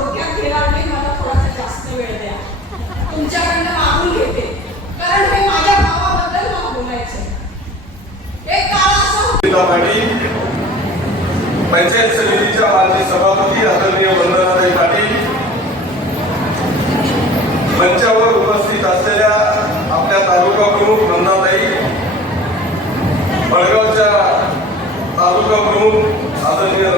मी घेणार नाही मला थोडासा जास्त वेळ द्या. तुमच्याकडनं मागून घेते. कारण हे माझ्या भावाबद्दल मला बोलायचं एक काळ असं पाटील पंचायत समितीच्या माजी सभापती आदरणीय वंदनाताई पाटील मंचावर उपस्थित असलेल्या आपल्या तालुका प्रमुख नंदाताई बळगावच्या तालुका प्रमुख आदरणीय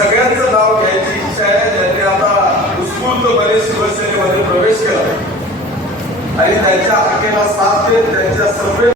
सगळ्यांचं नाव घ्यायची इच्छा आहे ज्यांनी आता उत्स्फूर्तपणे शिवसेनेमध्ये प्रवेश केला. आणि त्यांच्या हाकेला साथ देत त्यांच्या सर्व